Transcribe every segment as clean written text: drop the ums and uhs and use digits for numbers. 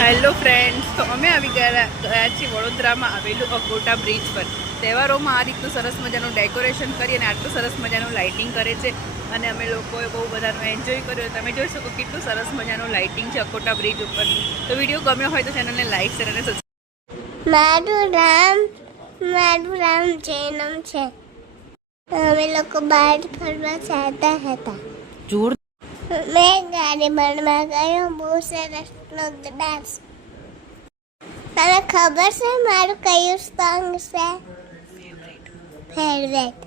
Hello friends, તો અમે આવી ગયા છીએ વડોદરામાં આવેલું અકોટા બ્રિજ પર. તહેવારોમાં આ રીતનું સરસ મજાનું ડેકોરેશન કરી અને આટલું સરસ મજાનું લાઇટિંગ કરે છે અને અમે લોકોએ બહુ બધાનો એન્જોય કર્યો. તમે જોઈ શકો કેટલું સરસ મજાનું લાઇટિંગ છે અકોટા બ્રિજ ઉપર. તો વિડીયો ગમ્યો હોય તો ચેનલને લાઈક શેર અને સબસ્ક્રાઈબ. મારું નામ જૈનમ છે. અમે લોકો બહાર ફરવા જતા હતા. જોર મેં ગાડી બનવા ગયો. બહુ સરસ ડાન્સ. તને ખબર છે મારું કયું સોંગ છે ફેવરેટ?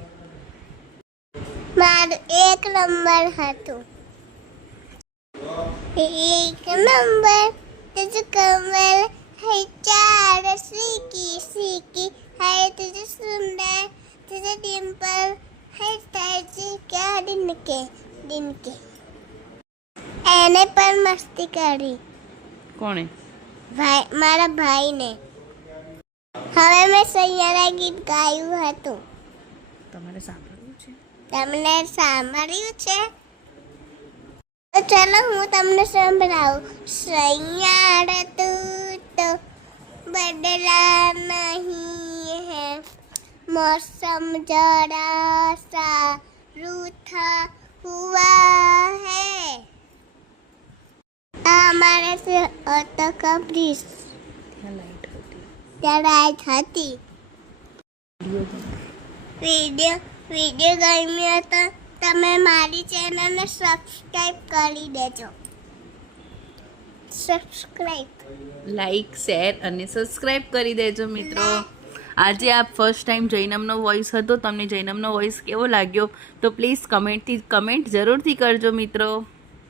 મારું 1 નંબર હતું. 1 નંબર तुझे कमल है चार सीकी सीकी है तुझे सुंदर तुझे डिम्पल है ताजी क्या दिन के એને પણ મસ્તી કરી. કોણે? મારા ભાઈને. હવે મેં સૈયારા ગીત ગાયું હતું. તમારે સાંભળવું છે? તમને સાંભળ્યું છે? તો ચાલો હું તમને સંભળાવું. સૈયારા તું તો બદલા નહીં હે, मौसम जरा सा रूठा हुआ है. हमारे से ऑटो का ब्रिज लाइट હતી. વિડીયો ગમ્યો તો તમે મારી ચેનલને સબસ્ક્રાઇબ કરી દેજો. લાઈક શેર અને સબસ્ક્રાઈબ કરી દેજો મિત્રો. આજે આ ફર્સ્ટ ટાઈમ જૈનમનો વોઇસ હતો. તમને જૈનમનો વોઇસ કેવો લાગ્યો તો પ્લીઝ કમેન્ટ જરૂરથી કરજો મિત્રો.